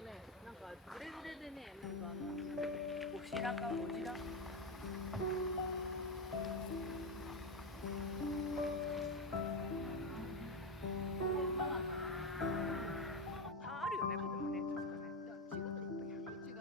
なんかズレズレでね、なんかおしらかおじらあるよね、ここもね、確かね。違う、やっぱ日にちが。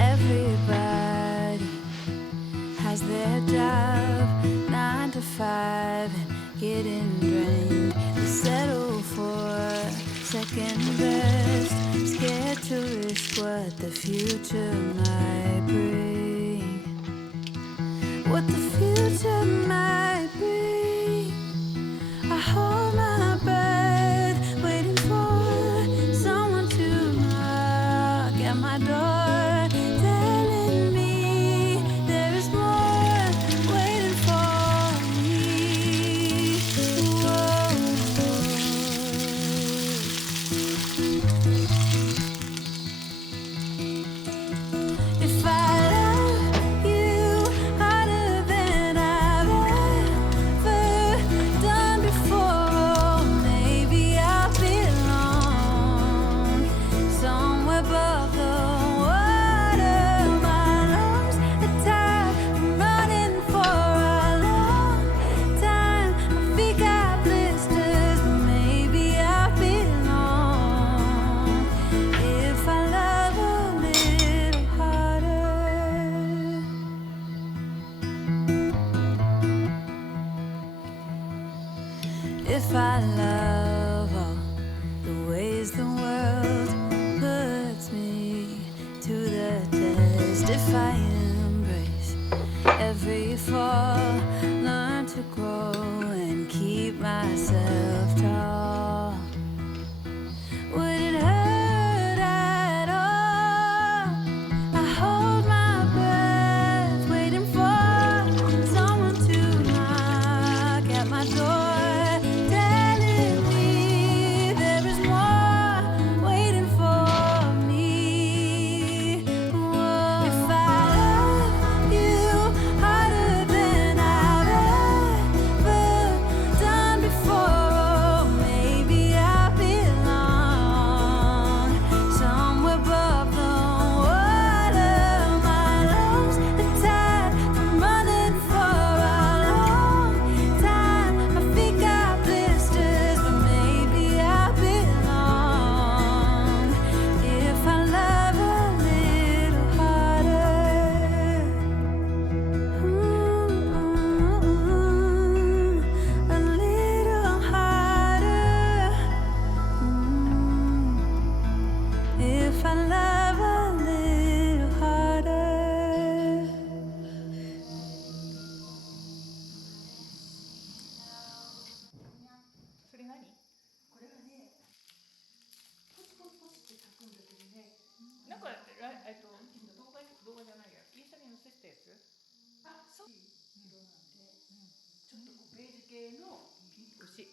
Everybody has their job, 9 to 5, and getting drained. They settle for second best, scared to risk what the future might bring. What the future might bring. I hold my breath, waiting for someone to knock at my door, telling me there is more waiting for me. Whoa. If I love you harder than I've ever done before, maybe I belong somewhere above the water. My lungs are tired, I'm running for a long time. My feet got blisters, but maybe I belong if I love a little harder. If I love all the ways the world puts me to the test, if I embrace every fall, learn to grow and keep myself tall, would it hurt at all? I hold my breath, waiting for someone to knock at my door, telling me there is more waiting for me. Whoa. If I love you harder than I've ever done before, 系の牛み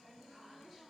たいな感じ。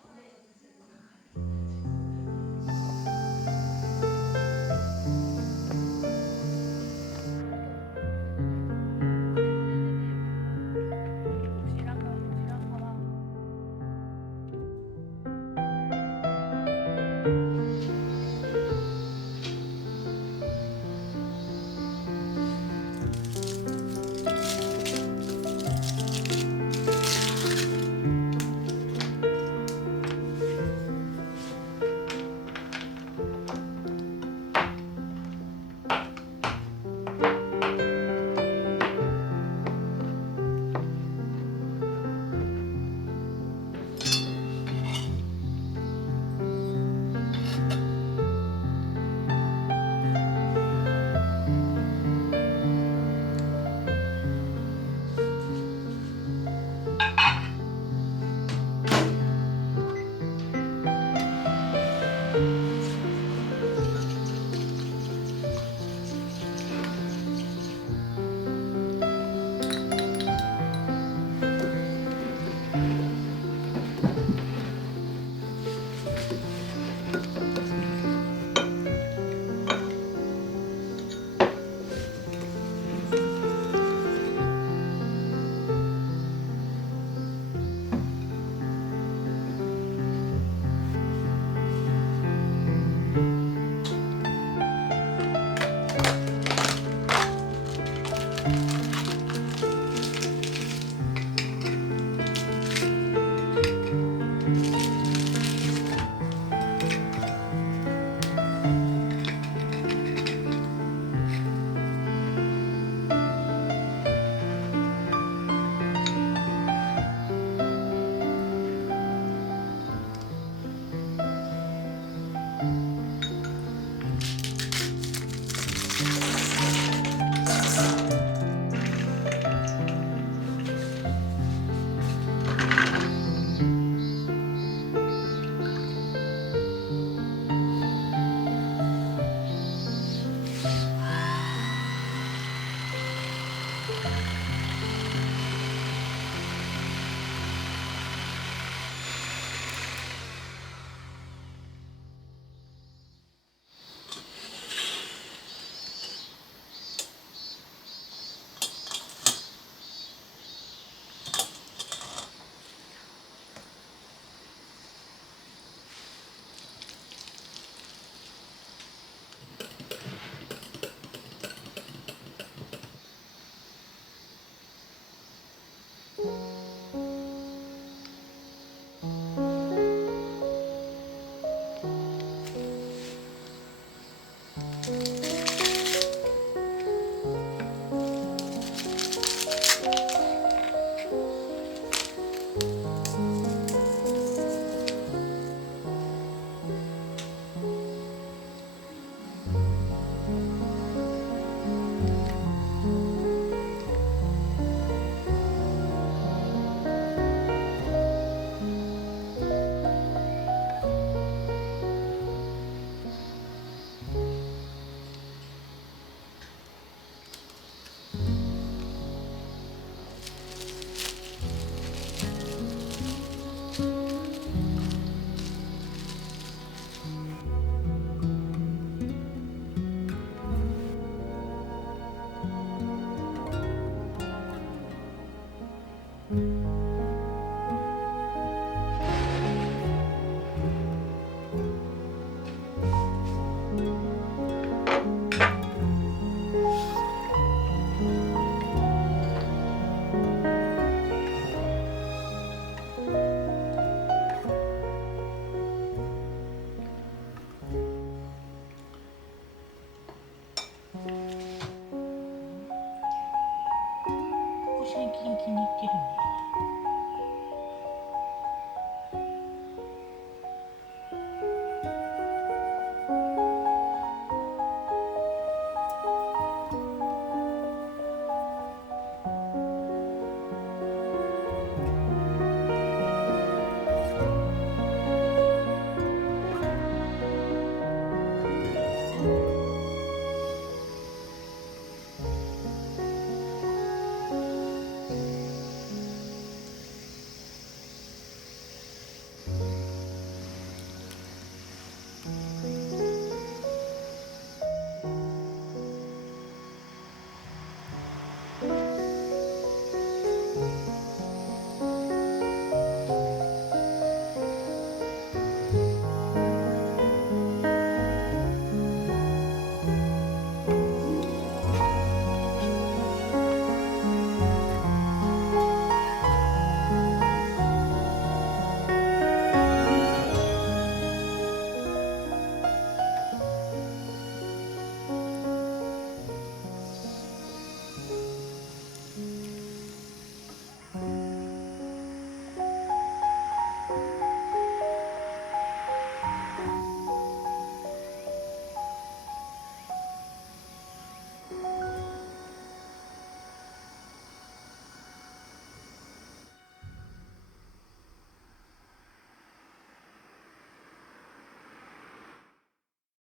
Thank